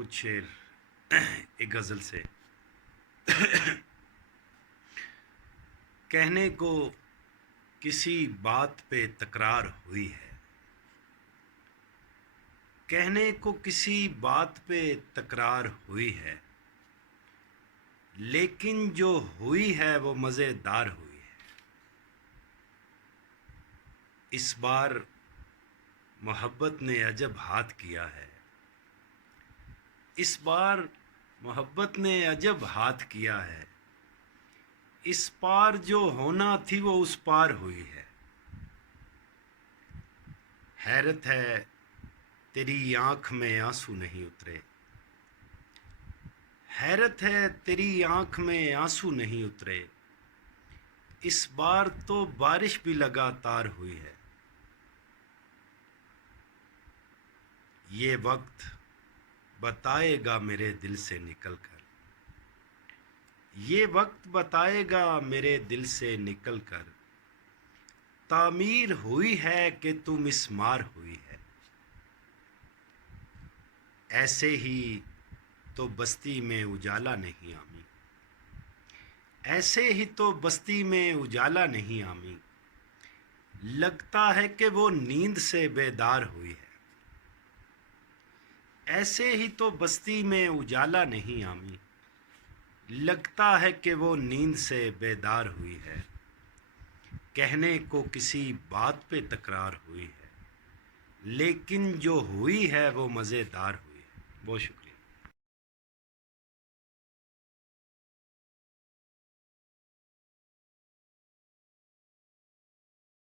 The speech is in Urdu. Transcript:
کچھ شعر ایک غزل سے کہنے کو کسی بات پہ تکرار ہوئی ہے، کہنے کو کسی بات پہ تکرار ہوئی ہے، لیکن جو ہوئی ہے وہ مزیدار ہوئی ہے۔ اس بار محبت نے عجب ہاتھ کیا ہے، اس بار محبت نے عجب ہاتھ کیا ہے، اس پار جو ہونا تھی وہ اس پار ہوئی ہے۔ حیرت ہے تیری آنکھ میں آنسو نہیں اترے، حیرت ہے تیری آنکھ میں آنسو نہیں اترے، اس بار تو بارش بھی لگاتار ہوئی ہے۔ یہ وقت بتائے گا میرے دل سے نکل کر، یہ وقت بتائے گا میرے دل سے نکل کر، تعمیر ہوئی ہے کہ تو مسمار ہوئی ہے۔ ایسے ہی تو بستی میں اجالا نہیں آمی، ایسے ہی تو بستی میں اجالا نہیں آمی، لگتا ہے کہ وہ نیند سے بیدار ہوئی ہے۔ ایسے ہی تو بستی میں اجالا نہیں آمی، لگتا ہے کہ وہ نیند سے بیدار ہوئی ہے۔ کہنے کو کسی بات پہ تکرار ہوئی ہے، لیکن جو ہوئی ہے وہ مزیدار ہوئی ہے۔ بہت شکریہ۔